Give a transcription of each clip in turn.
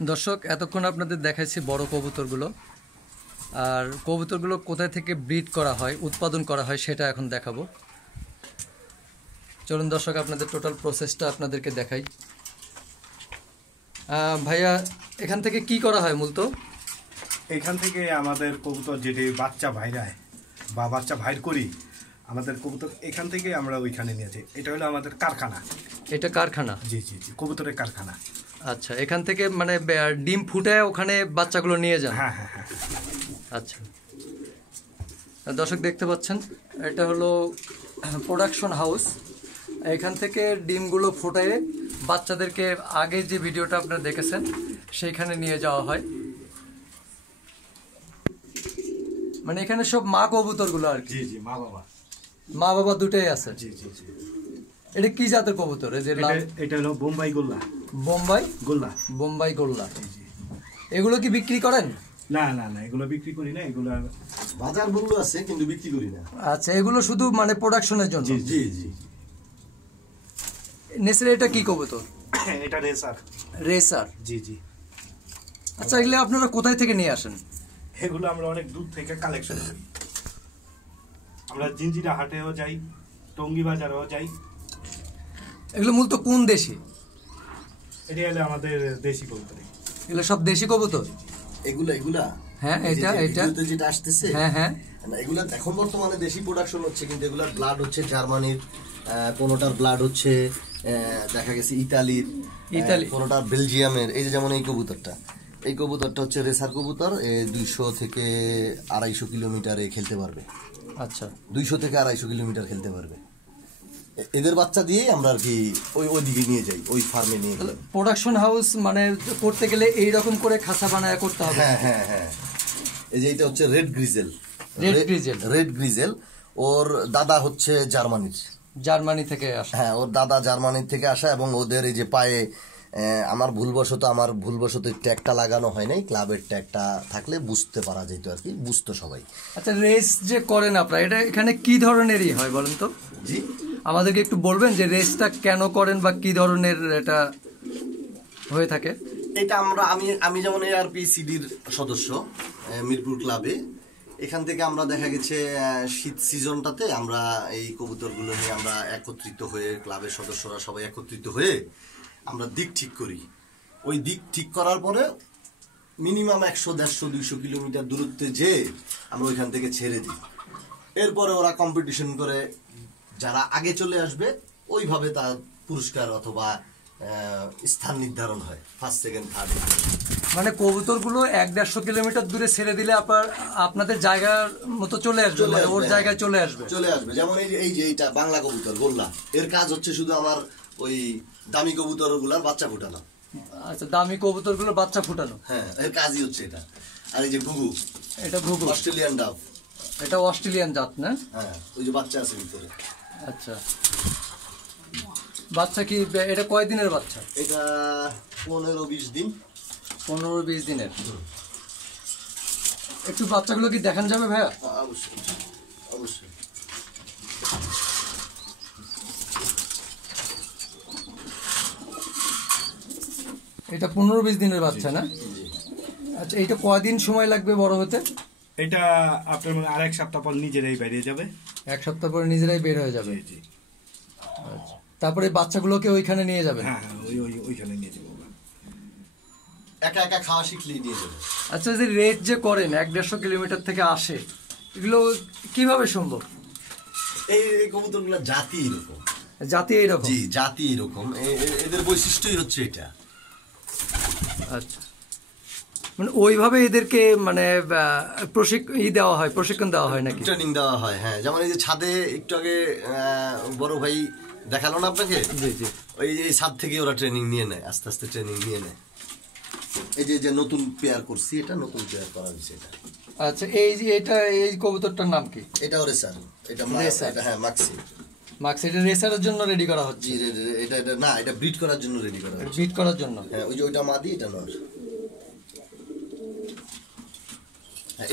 দর্শক এতক্ষণ আপনাদের দেখাচ্ছি বড় কবুতরগুলো, আর কবুতরগুলো কোথায় থেকে ব্রিড করা হয়, উৎপাদন করা হয় সেটা এখন দেখাবো। চলুন দর্শক আপনাদের টোটাল প্রসেসটা আপনাদেরকে দেখাই। ভাইয়া এখান থেকে কি করা হয় মূলত? এখান থেকে আমাদের কবুতর যেটি বাচ্চা ভাইরায় বা বাচ্চা ভাইর করি, আমাদের কবুতর এখান থেকে আমরা ওইখানে নিয়ে যাই। এটা হলো আমাদের কারখানা। এটা কারখানা? জি জি জি, কবুতরের কারখানা। আচ্ছা, এখান থেকে মানে ডিম ফুটায় ওখানে বাচ্চাগুলো নিয়ে যান? হ্যাঁ হ্যাঁ হ্যাঁ। আচ্ছা দর্শক দেখতে পাচ্ছেন, এটা হলো প্রোডাকশন হাউস। এখান থেকে ডিমগুলো ফুটায় বাচ্চাদেরকে আগে যে ভিডিওটা আপনারা দেখেছেন সেইখানে নিয়ে যাওয়া হয়। মানে এখানে সব মা কবুতরগুলো আর কি? জি জি, মা বাবা। মা বাবা দুটোই আছে? জি জি জি। এটা কি জাতের কবুতর? এই যে এটা হলো বোম্বাই গোল্লা। বোম্বাই গোল্লা? বোম্বাই গোল্লা। জি জি। এগুলো কি বিক্রি করেন? না না না, এগুলো বিক্রি করি না, এগুলো বাজার মূল্য আছে কিন্তু বিক্রি করি না। আচ্ছা, এগুলো শুধু মানে প্রোডাকশনের জন্য? জি জি জি। নেসলে এটা কি কবুতর? এটা রেসার। রেসার? জি জি। আচ্ছা, এগুলো আপনারা কোথায় থেকে নিয়ে আসেন? এগুলো আমরা অনেক দূর থেকে কালেকশন করি। আমরা জিঞ্জিরা হাটেও যাই, টঙ্গী বাজারেও যাই। এগুলো মূলত কোন দেশি? এটা হলো আমাদের দেশি কবুতর। এগুলো সব দেশি কবুতর? এগুলা হ্যাঁ, এটা যেটা আসতেছে, হ্যাঁ হ্যাঁ, এগুলা এখন বর্তমানে দেশি প্রোডাকশন হচ্ছে, কিন্তু এগুলার ব্লাড হচ্ছে জার্মানির, কোনোটার ব্লাড হচ্ছে দেখা গেছে ইতালির, কোনোটার বেলজিয়ামের। এই যে যেমন এই কবুতরটা হচ্ছে রেসার কবুতর। 200 থেকে 250 কিলোমিটারে খেলতে পারবে। আচ্ছা, 200 থেকে 250 কিলোমিটার খেলতে পারবে। এদের বাচ্চা দিয়ে আমরা আর কি ওইদিকে নিয়ে যাই, ওই ফার্মে নিয়ে যাই। প্রোডাকশন হাউস মানে করতে গেলে এইরকম করে খাঁচা বানায় করতে হবে? হ্যাঁ হ্যাঁ হ্যাঁ। এই যে এটা হচ্ছে রেড গ্রিজেল। ওর দাদা হচ্ছে জার্মানি থেকে আসা। হ্যাঁ, ওর দাদা জার্মানি থেকে আসা, এবং ওদের এই যে পায়ে আমার ভুলবশত ট্যাগটা লাগানো হয় নাই। ক্লাবের ট্যাগটা থাকলে বুঝতে পারা যেত আর কি, বুঝতো সবাই। আচ্ছা, রেস যে করেন আপনারা, এটা এখানে কি ধরনেরই হয় বলেন তো? জি, আমাদেরকে একটু বলবেন যে রেসটা কেন করেন বা কি ধরনের এটা হয়ে থাকে? এটা আমি যেমন ARPCDর সদস্য, মিরপুর ক্লাবে। এখান থেকে আমরা দেখা গেছে শীত সিজনটাতে আমরা এই কবুতরগুলো নিয়ে আমরা একত্রিত হয়ে, ক্লাবের সদস্যরা সবাই একত্রিত হয়ে আমরা দিক ঠিক করি। ওই দিক ঠিক করার পরে মিনিমাম 100, 150, 200 কিলোমিটার দূরত্বে যেয়ে আমরা ওইখান থেকে ছেড়ে দিই। এরপরে ওরা কম্পিটিশন করে, যারা আগে চলে আসবে ওইভাবে তার পুরস্কার অথবা স্থান নির্ধারণ হয়, ফার্স্ট, সেকেন্ড, থার্ড। মানে কবুতরগুলো 100-150 কিলোমিটার দূরে ছেড়ে দিলে আপনাদের জায়গার মতো চলে আসবে, মানে ওর জায়গায় চলে আসবে। যেমন এই যে এইটা বাংলা কবুতর গোল্লা, এর কাজ হচ্ছে শুধু আমার ওই দামি কবুতরগুলোর বাচ্চা ফোটানো। আচ্ছা, দামি কবুতরগুলোর বাচ্চা ফোটানো? হ্যাঁ, এর কাজই হচ্ছে এটা। আর এই যে ঘুঘু, এটা ঘুঘু অস্ট্রেলিয়ান ডাব। এটা অস্ট্রেলিয়ান জাত না? হ্যাঁ, ওই যে বাচ্চা আছে ভিতরে। আচ্ছা, বাচ্চা কি এটা কয় দিনের বাচ্চা? এটা 15-20 দিন। 15-20 দিনের। একটু বাচ্চাগুলো কি দেখান যাবে ভাইয়া? অবশ্যই অবশ্যই। এটা 15-20 দিনের বাচ্চা না? আচ্ছা, এইটা কয়দিন সময় লাগবে বড় হতে? এটা আপনার মানে আরেক সপ্তাহ পর নিজেরাই বেরিয়ে যাবে। 1 সপ্তাহ পরে নিজেরাই বের হয়ে যাবে? জি। আচ্ছা, তারপরে বাচ্চাগুলোকে ওইখানে নিয়ে যাবেন? হ্যাঁ হ্যাঁ, ওইখানে নিয়ে যাবো। একা একা খাওয়া শিখলেই নিয়ে যাবে। আচ্ছা, যে রেট যে করেন 150 কিলোমিটার থেকে আসে, এগুলো কিভাবে সম্ভব? এই কবুতরগুলো জাতি এরকম। জাতি এইরকম? জি, জাতি এরকম। এদের বৈশিষ্ট্যই হচ্ছে এটা। আচ্ছা, মানে ওইভাবে এদেরকে মানে প্রশিক্ষণ দেওয়া হয় নাকি? ট্রেনিং দেওয়া হয়, হ্যাঁ। যেমন এই যে ছাদে একটু আগে বড় ভাই দেখালো না আপনাকে? জি জি। ওই ছাদ থেকে ওরা ট্রেনিং নিয়ে নেয়, আস্তে আস্তে ট্রেনিং নিয়ে নেয়। এই যে নতুন পেয়ার করছি, এটা নতুন পেয়ার করা হয়েছে এটা। আচ্ছা, এই কবুতরটার নাম কি? এটা রেসার। এটা হ্যাঁ, মাক্সি। এটা রেসারের জন্য রেডি করা হচ্ছে? এটা না, এটা ব্রিড করার জন্য রেডি করা হচ্ছে। ব্রিড করার জন্য? হ্যাঁ, ওই যে ওইটা মাদি, এটা নর।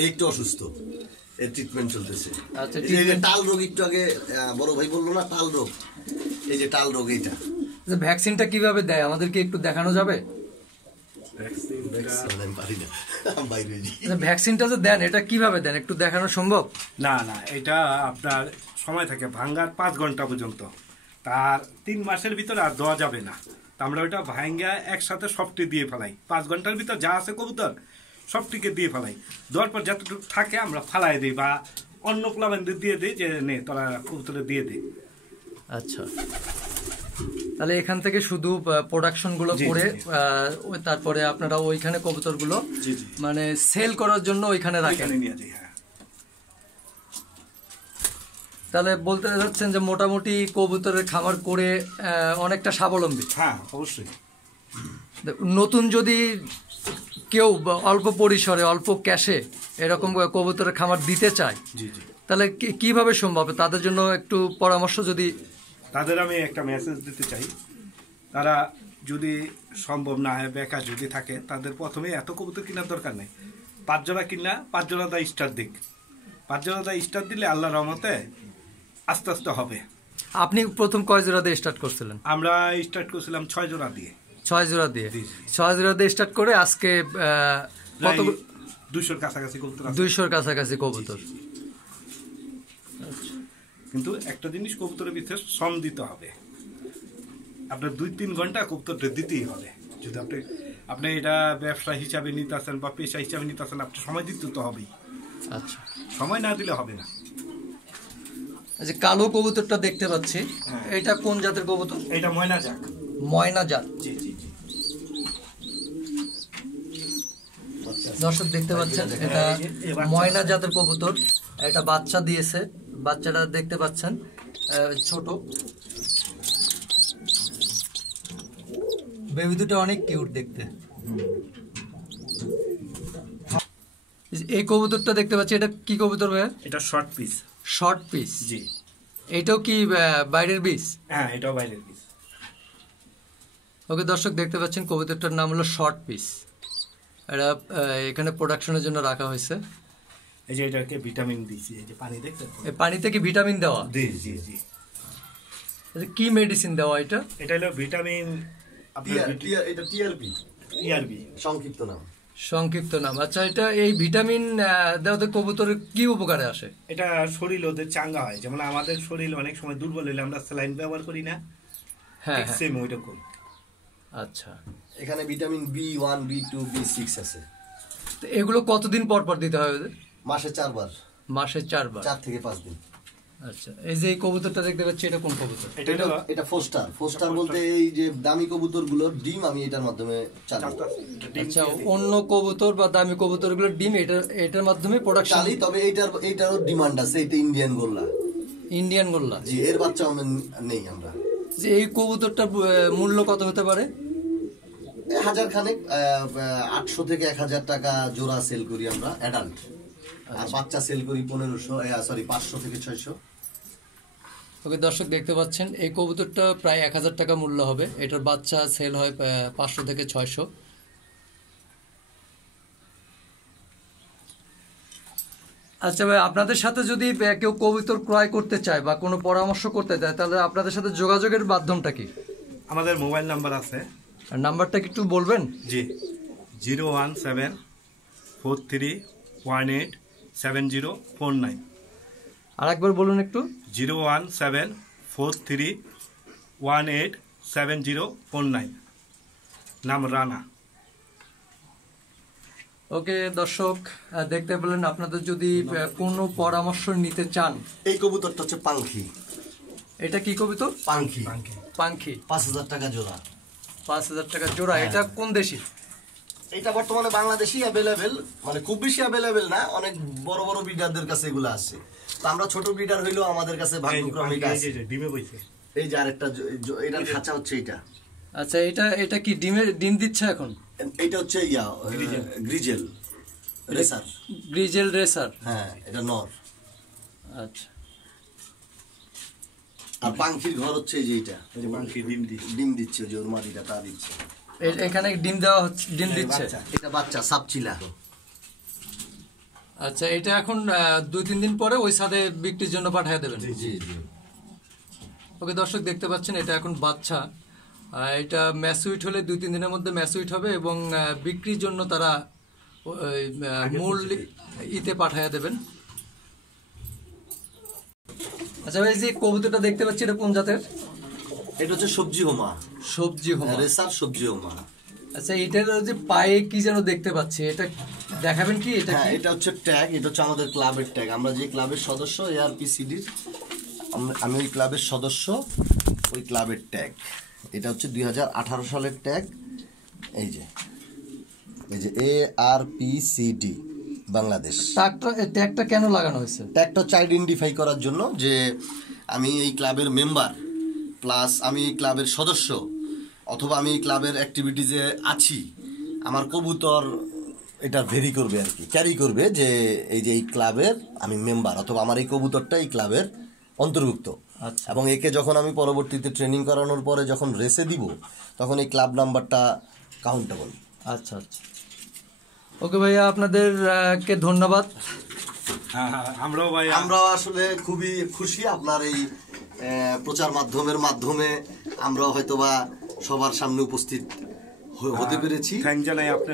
একটু অসুস্থ, এর ট্রিটমেন্ট চলতেছে। আচ্ছা, টাল রোগ একটু আগে বড় ভাই বললো না, টাল রোগ। এই যে টাল রোগ, এইটা ভ্যাকসিনটা কিভাবে দেয় আমাদেরকে একটু দেখানো যাবে? আমি পারি না, আমি বাইরে যাই। ভ্যাকসিনটা যে দেন এটা কিভাবে দেন একটু দেখানো সম্ভব? না না, এটা আপনার সময় থাকে ভাঙ্গার 5 ঘন্টা পর্যন্ত, তার 3 মাসের ভিতরে আর দেওয়া যাবে না। তা আমরা ওইটা ভাঙ্গা একসাথে সবটি দিয়ে ফেলাই, 5 ঘন্টার ভিতর যা আছে কবুতর সবটিকে দিয়ে ফেলাই। দেওয়ার পর যতটুকু থাকে আমরা ফালাই দিই বা অন্য প্লাবেনদের দিয়ে দিই, যে নে তোরা কবুতরে দিয়ে দিই। আচ্ছা, তাহলে এখান থেকে শুধু প্রোডাকশন গুলো জি, করে জি। তারপরে আপনারা ওইখানে কবুতর গুলো জি জি, মানে সেল করার জন্য ওইখানে রাখেন। এখানে নিয়ে যাই। হ্যাঁ, তাহলে বলতে চাচ্ছেন যে মোটামুটি কবুতরের খামার করে অনেকটা স্বাবলম্বী। হ্যাঁ অবশ্যই। নতুন যদি কেউ অল্প পরিসরে অল্প ক্যাশে এরকম কবুতরের খামার দিতে চায়, জি জি, তাহলে কিভাবে সম্ভব? তাদের জন্য একটু পরামর্শ যদি। তাদের আমি একটা মেসেজ দিতে চাই, তারা যদি সম্ভব না হয়, বেকার যদি থাকে, তাদের প্রথমে এত কবুতর কেনার দরকার নেই। 5 জোড়া কিনলা, 5 জোড়া দা স্টার দিক। 5 জোড়া দা স্টার দিলে আল্লাহর রহমতে আস্তে আস্তে হবে। আপনি প্রথম কয় জোড়া দিয়ে স্টার্ট করছিলেন? আমরা স্টার্ট করছিলাম 6 জোড়া দিয়ে। 6 জোড়া দিয়ে। জি, জি। 6 জোড়া দিয়ে স্টার্ট করে আজকে কত? 200-র কাছাকাছি কবুতর আছে। 200-র কাছাকাছি কবুতর। কিন্তু একটা জিনিস, কবুতরের ভিতরে শ্রম দিতে হবে। আপনার 2-3 ঘন্টা কবুতরটা দিতেই হবে। যদি আপনি এটা ব্যবসা হিসাবে নিতেছেন বা পেশা হিসাবে নিতেছেন, আপনি সময় দিতে তো হবেই। আচ্ছা, সময় না দিলে হবে না। যে কালো কবুতরটা দেখতে পাচ্ছি, হ্যাঁ। এটা কোন জাতের কবুতর? এটা ময়না যাক। ময়না জাত। জি জি জি। দর্শক দেখতে পাচ্ছেন এটা ময়না জাতের কবুতর। এটা বাচ্চা দিয়েছে, বাচ্চাটা দেখতে পাচ্ছেন ছোট। বেবি দুটো অনেক কিউট দেখতে। এই কবুতরটা দেখতে পাচ্ছি, এটা কি কবুতর ভাইয়া? এটা শর্ট পিস। Short piece. জি। এটাও কি বাইরের বীজ? হ্যাঁ, এটাও বাইরের পিস। ওকে দর্শক দেখতে পাচ্ছেন কবুতরটার নাম হলো শর্ট পিস। এটা এখানে প্রোডাকশনের জন্য রাখা হয়েছে। এই যে এটাকে ভিটামিন দিয়েছি, এই যে পানি দেখতে। এই পানিতে কি ভিটামিন দেওয়া? জি জি জি। এটা কি মেডিসিন দেওয়া এটা? এটা হলো ভিটামিন, এটা টিআরপি, টিআরবি সংক্ষিপ্ত নাম। সংক্ষিপ্ত নাম। আচ্ছা, এটা এই ভিটামিন দেওয়াতে কবুতরের কি উপকারে আসে? এটা শরীর ওদের চাঙ্গা হয়। যেমন আমাদের শরীর অনেক সময় দুর্বল হলে আমরা স্যালাইন ব্যবহার করি না, হ্যাঁ ঠিক হ্যাঁ। সেম ওইরকম। আচ্ছা, এখানে ভিটামিন B1, B2, B6 আছে। তো এগুলো কতদিন পর পর দিতে হয় ওদের? মাসে 4 বার, মাসে 4 বার। 4 থেকে 5 দিন। আচ্ছা, এই যে এই কবুতরটা দেখতে পাচ্ছি, এটা কোন কবুতর? এটা হলো এটা ফোস্টার। ফোস্টার বলতে এই যে দামি কবুতরগুলোর ডিম আমি এটার মাধ্যমে চালি। আচ্ছা, অন্য কবুতর বা দামি কবুতরগুলোর ডিম এটার মাধ্যমে প্রোডাকশন চালি, তবে এইটারও ডিমান্ড আছে। এটা ইন্ডিয়ান গোল্লা। ইন্ডিয়ান গোল্লা। জি, এর বাচ্চা আমরা নেই আমরা। যে এই কবুতরটার মূল্য কত হতে পারে? 1000 খানেক, 800 থেকে 1000 টাকা জোড়া সেল করি আমরা অ্যাডাল্ট। আর বাচ্চা সেল করি 500 থেকে 600। ওকে দর্শক দেখতে পাচ্ছেন এই কবুতরটা প্রায় 1000 টাকা মূল্য হবে। এটার বাচ্চা সেল হয় 500 থেকে 600। আচ্ছা ভাই, আপনাদের সাথে যদি কেউ কবুতর ক্রয় করতে চায় বা কোনো পরামর্শ করতে চায়, তাহলে আপনাদের সাথে যোগাযোগের মাধ্যমটা কি? আমাদের মোবাইল নাম্বার আছে। আর নাম্বারটা কি একটু বলবেন? জি, 01743187049। আর একবার বলুন একটু। 01743187049। নাম রানা। ওকে দর্শক দেখতে পেলেন, আপনাদের যদি কোনো পরামর্শ নিতে চান। এই কবুতরটা হচ্ছে পাঙ্খি। এটা কি কবুতর? পাঙ্খি। পাঙ্খি। 5000 টাকা জোড়া। 5000 টাকা জোড়া। এটা কোন দেশি? এটা বর্তমানে বাংলাদেশি অ্যাভেলেবেল, মানে খুব বেশি অ্যাভেলেবেল না, অনেক বড় বড় ব্রিডারদের কাছে এগুলো আছে। তো আমরা ছোট ব্রিডার হইলেও আমাদের কাছে ভাগ্যক্রমে এটা আছে। ডিমে বইছে। এই যে আরেকটা, এটার খাঁচা হচ্ছে এটা। আচ্ছা, এটা কি ডিম দিচ্ছে এখন? এটা হচ্ছে গ্রিজেল রেসার। Grizzle racer. হ্যাঁ, এটা নর। আচ্ছা, আর পাঙ্খির ঘর হচ্ছে এই যে এটা। পাখি ডিম দিচ্ছে, যে ওর মাদিটা তা দিচ্ছে। এখানে ডিম দেওয়া হচ্ছে, ডিম দিচ্ছে। এটা বাচ্চা সাপচিলা। আচ্ছা, এটা এখন 2-3 দিন পরে ওই ছাদে বিক্রির জন্য পাঠিয়ে দেবেন। জি জি। ওকে দর্শক দেখতে পাচ্ছেন, এটা এখন বাচ্চা এটা ম্যাচুইট হলে 2-3 দিনের মধ্যে ম্যাচুইট হবে এবং বিক্রির জন্য তারা মূল ইতে পাঠায়া দেবেন। আচ্ছা ভাই, যে কবুতরটা দেখতে পাচ্ছি এটা কোন জাতের? এটা হচ্ছে সবজি হোমা, সবজি হোমা, রেসার সবজি হোমা। আচ্ছা, এটার যে পায়ে কি যেন দেখতে পাচ্ছি, এটা দেখাবেন কি? এটা হ্যাঁ, এটা হচ্ছে ট্যাগ, এটা হচ্ছে আমাদের ক্লাবের ট্যাগ। আমরা যে ক্লাবের সদস্য ARPCDর, আমি ওই ক্লাবের সদস্য, ওই ক্লাবের ট্যাগ। এটা হচ্ছে 2018 সালের ট্যাগ। এই যে ARPCD বাংলাদেশ। ট্যাগটা কেন লাগানো হয়েছে? ট্যাগটা হচ্ছে আইডেন্টিফাই করার জন্য যে আমি এই ক্লাবের মেম্বার, প্লাস আমি এই ক্লাবের সদস্য, অথবা আমি এই ক্লাবের অ্যাক্টিভিটিজে আছি। আমার কবুতর এটা ভেরি করবে আর কি, ক্যারি করবে যে এই ক্লাবের আমি মেম্বার, অথবা আমার এই কবুতরটা এই ক্লাবের অন্তর্ভুক্ত। আচ্ছা। এবং একে যখন আমি পরবর্তীতে ট্রেনিং করানোর পরে যখন রেসে দিব, তখন এই ক্লাব নাম্বারটা কাউন্টেবল। আচ্ছা আচ্ছা, ওকে ভাইয়া, আপনাদের কে ধন্যবাদ। আমরাও ভাই, আমরাও আসলে খুবই খুশি আপনার এই প্রচার মাধ্যমে আমরা হয়তোবা সবার সামনে উপস্থিত হতে পেরেছি। থ্যাংক জানাই আপনার।